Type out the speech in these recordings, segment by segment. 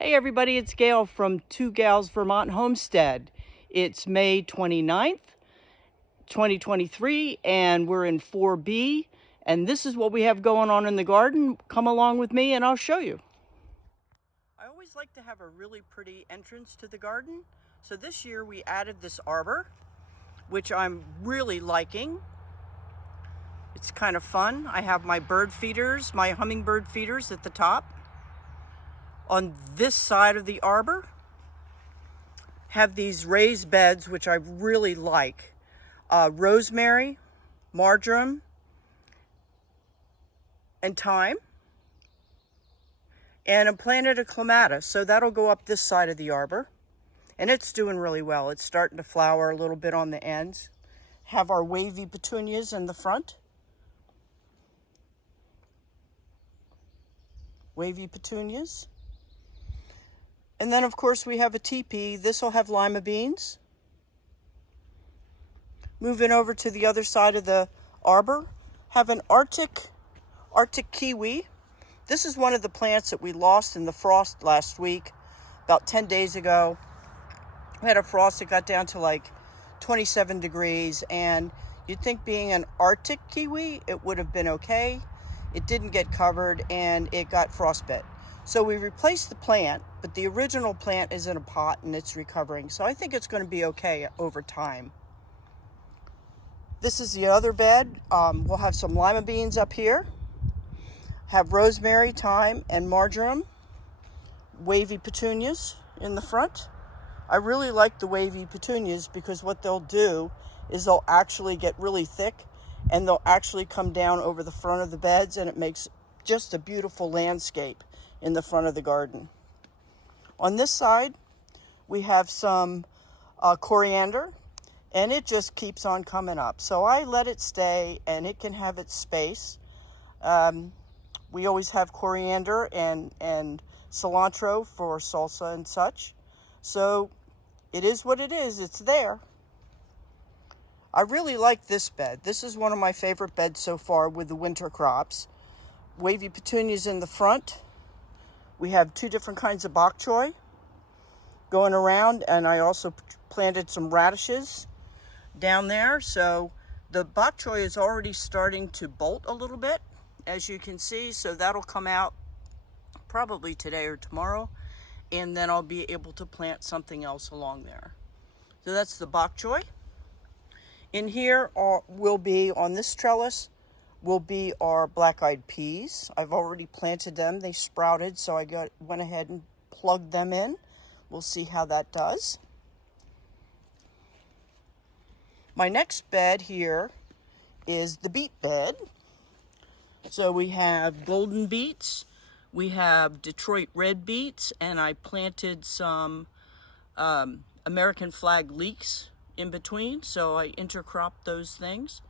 Hey everybody, it's Gail from Two Gals Vermont Homestead. It's May 29th, 2023, and we're in 4B, and this is what we have going on in the garden. Come along with me and I'll show you. I always like to have a really pretty entrance to the garden, so this year we added this arbor, which I'm really liking. It's kind of fun. I have my bird feeders, my hummingbird feeders at the top. On this side of the arbor, have these raised beds, which I really like. Rosemary, marjoram, and thyme. And I planted a clematis, so that'll go up this side of the arbor. And it's doing really well. It's starting to flower a little bit on the ends. Have our wavy petunias in the front. Wavy petunias. And then, of course, we have a teepee. This will have lima beans. Moving over to the other side of the arbor, have an Arctic kiwi. This is one of the plants that we lost in the frost last week, about 10 days ago. We had a frost that got down to like 27 degrees, and you'd think being an Arctic kiwi, it would have been okay. It didn't get covered, and it got frostbit. So we replaced the plant, but the original plant is in a pot and it's recovering. So I think it's going to be okay over time. This is the other bed. We'll have some lima beans up here. Have rosemary, thyme, and marjoram. Wavy petunias in the front. I really like the wavy petunias because what they'll do is they'll actually get really thick and they'll actually come down over the front of the beds, and it makes just a beautiful landscape in the front of the garden. On this side, we have some coriander, and it just keeps on coming up. So I let it stay, and it can have its space. We always have coriander and cilantro for salsa and such. So it is what it is. It's there. I really like this bed. This is one of my favorite beds so far with the winter crops. Wavy petunias in the front. We have two different kinds of bok choy going around, and I also planted some radishes down there. So the bok choy is already starting to bolt a little bit, as you can see. So that'll come out probably today or tomorrow, and then I'll be able to plant something else along there. So that's the bok choy. In here will be, on this trellis, will be our black-eyed peas. I've already planted them. They sprouted, so I went ahead and plugged them in. We'll see how that does. My next bed here is the beet bed. So we have golden beets, we have Detroit red beets, and I planted some American flag leeks in between, so I intercropped those things.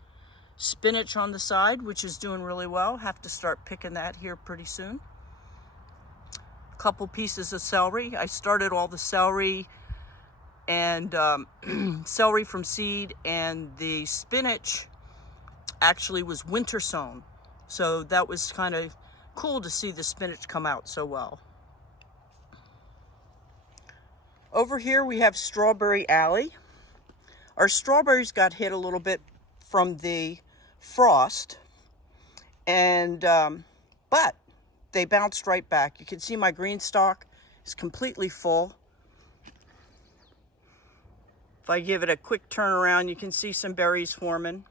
Spinach on the side, which is doing really well. Have to start picking that here pretty soon. A couple pieces of celery. I started all the celery and celery from seed, and the spinach actually was winter sown. So that was kind of cool to see the spinach come out so well. Over here we have Strawberry Alley. Our strawberries got hit a little bit from the frost, and but they bounced right back. You can see my green stalk is completely full. If I give it a quick turn around, you can see some berries forming.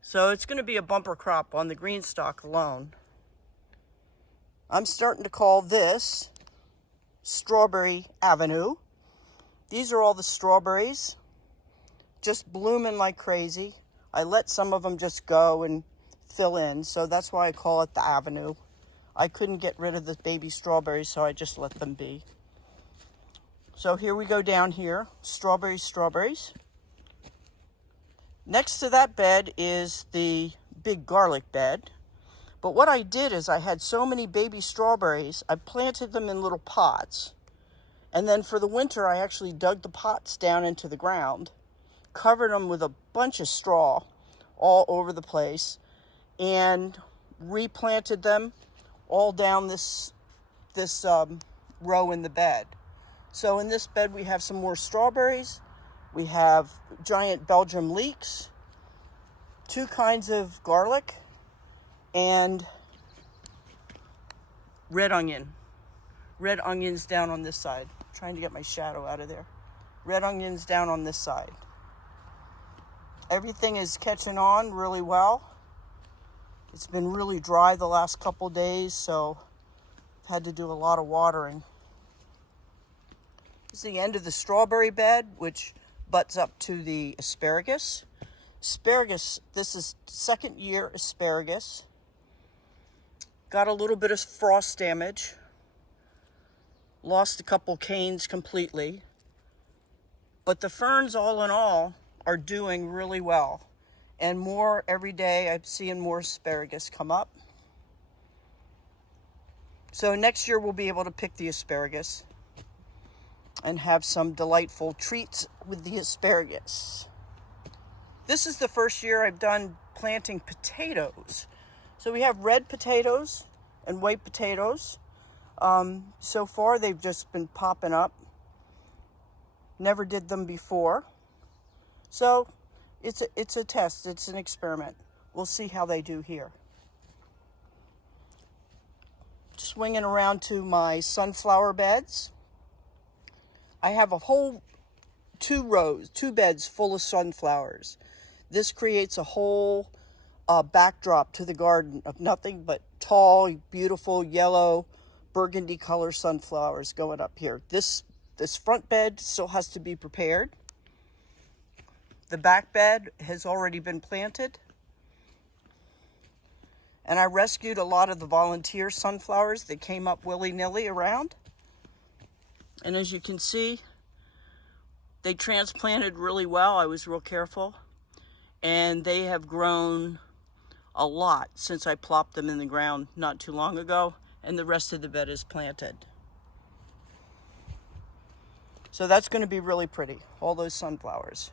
So it's going to be a bumper crop on the green stalk alone. I'm starting to call this Strawberry Avenue. These are all the strawberries, just blooming like crazy. I let some of them just go and fill in, so that's why I call it the avenue. I couldn't get rid of the baby strawberries, so I just let them be. So here we go down here, strawberries, strawberries. Next to that bed is the big garlic bed. But what I did is I had so many baby strawberries, I planted them in little pots. And then for the winter, I actually dug the pots down into the ground, covered them with a bunch of straw all over the place, and replanted them all down this row in the bed. So in this bed we have some more strawberries. We have giant Belgium leeks, 2 kinds of garlic, and red onion. Red onions down on this side. I'm trying to get my shadow out of there. Red onions down on this side. Everything is catching on really well. It's been really dry the last couple days, so I've had to do a lot of watering. This is the end of the strawberry bed, which butts up to the asparagus. Asparagus, this is 2nd year asparagus. Got a little bit of frost damage. Lost a couple canes completely. But the ferns, all in all, are doing really well. And more every day, I'm seeing more asparagus come up. So next year we'll be able to pick the asparagus and have some delightful treats with the asparagus. This is the first year I've done planting potatoes. So we have red potatoes and white potatoes. So far they've just been popping up. Never did them before. So it's a test, it's an experiment. We'll see how they do here. Swinging around to my sunflower beds. I have a whole 2 beds full of sunflowers. This creates a whole backdrop to the garden of nothing but tall, beautiful, yellow, burgundy color sunflowers going up here. This front bed still has to be prepared. The back bed has already been planted. And I rescued a lot of the volunteer sunflowers that came up willy-nilly around. And as you can see, they transplanted really well. I was real careful. And they have grown a lot since I plopped them in the ground not too long ago. And the rest of the bed is planted. So that's going to be really pretty, all those sunflowers.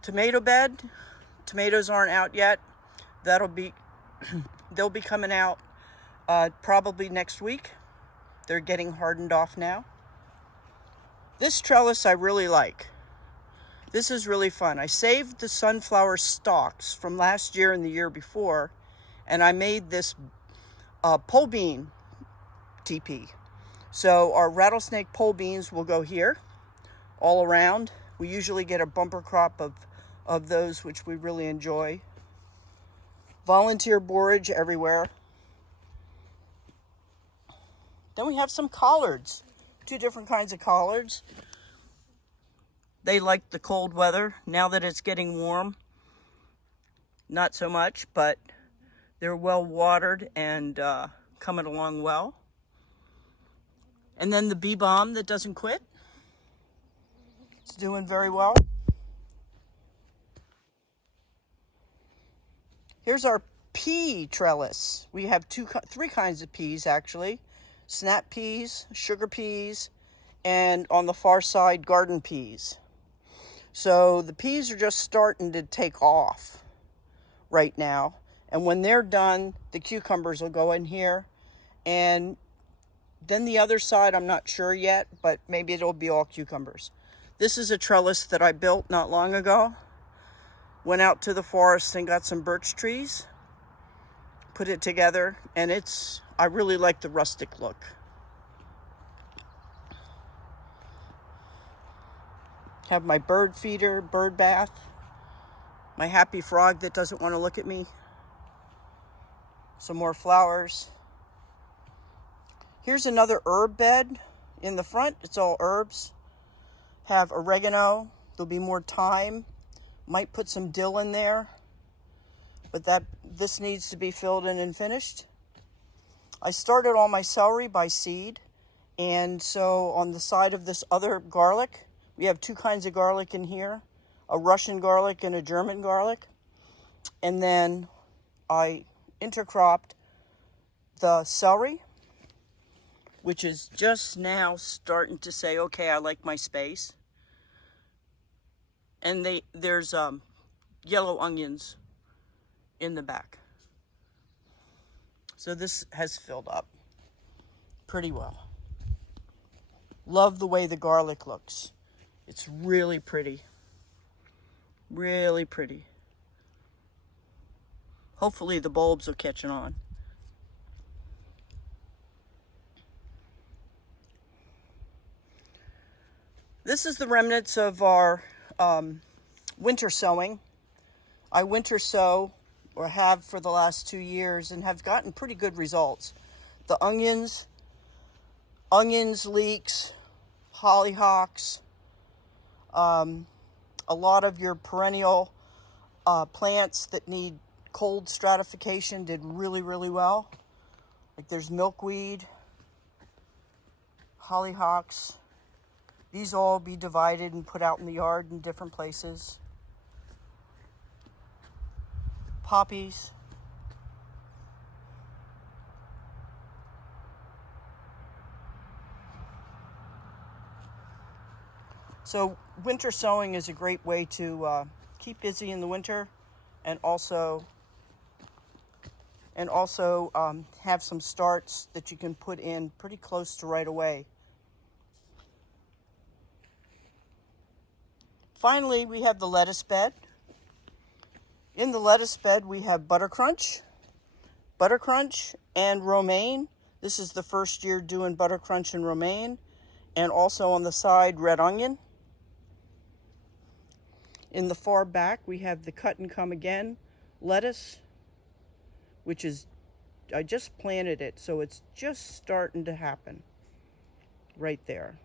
Tomato bed, tomatoes aren't out yet. They'll be coming out probably next week. They're getting hardened off now. This trellis I really like. This is really fun. I saved the sunflower stalks from last year and the year before, and I made this pole bean TP. So our rattlesnake pole beans will go here all around. We usually get a bumper crop of those, which we really enjoy. Volunteer borage everywhere. Then we have some collards, 2 different kinds of collards. They like the cold weather. Now that it's getting warm, not so much, but they're well watered and coming along well. And then the bee balm that doesn't quit. It's doing very well. Here's our pea trellis. We have 3 kinds of peas actually. Snap peas, sugar peas, and on the far side, garden peas. So the peas are just starting to take off right now. And when they're done, the cucumbers will go in here. And then the other side, I'm not sure yet, but maybe it'll be all cucumbers. This is a trellis that I built not long ago. Went out to the forest and got some birch trees. Put it together, and I really like the rustic look. Have my bird feeder, bird bath. My happy frog that doesn't want to look at me. Some more flowers. Here's another herb bed in the front. It's all herbs. Have oregano. There'll be more thyme. Might put some dill in there. But this needs to be filled in and finished. I started all my celery by seed. And so on the side of this other garlic, we have 2 kinds of garlic in here. A Russian garlic and a German garlic. And then I intercropped the celery, which is just now starting to say, okay, I like my space. And there's yellow onions in the back. So this has filled up pretty well. Love the way the garlic looks. It's really pretty. Really pretty. Hopefully the bulbs are catching on. This is the remnants of our winter sowing. I winter sow, or have for the last 2 years, and have gotten pretty good results. The onions, leeks, hollyhocks, a lot of your perennial plants that need cold stratification did really, really well. Like there's milkweed, hollyhocks. These all be divided and put out in the yard in different places. Poppies. So winter sowing is a great way to keep busy in the winter, and also have some starts that you can put in pretty close to right away. Finally, we have the lettuce bed. In the lettuce bed, we have buttercrunch and romaine. This is the first year doing buttercrunch and romaine, and also on the side, red onion. In the far back, we have the cut and come again lettuce, which is, I just planted it, so it's just starting to happen right there.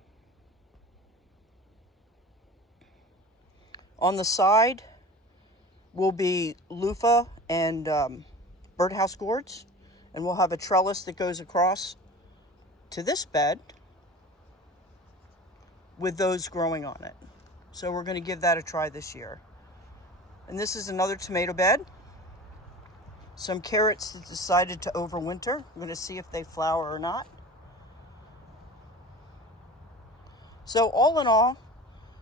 On the side will be loofah and birdhouse gourds, and we'll have a trellis that goes across to this bed with those growing on it. So we're going to give that a try this year. And this is another tomato bed. Some carrots that decided to overwinter. I'm going to see if they flower or not. So all in all,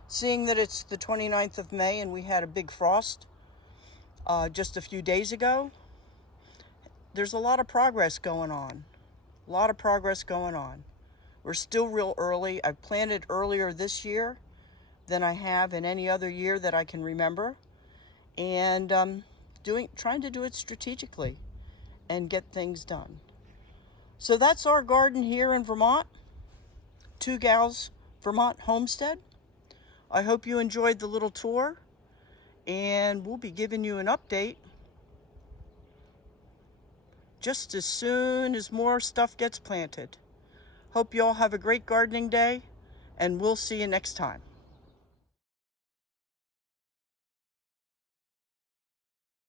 seeing that it's the 29th of May and we had a big frost just a few days ago, there's a lot of progress going on. We're still real early. I've planted earlier this year than I have in any other year that I can remember. And trying to do it strategically and get things done. So that's our garden here in Vermont. Two Gals Vermont Homestead. I hope you enjoyed the little tour, and we'll be giving you an update just as soon as more stuff gets planted. Hope you all have a great gardening day, and we'll see you next time.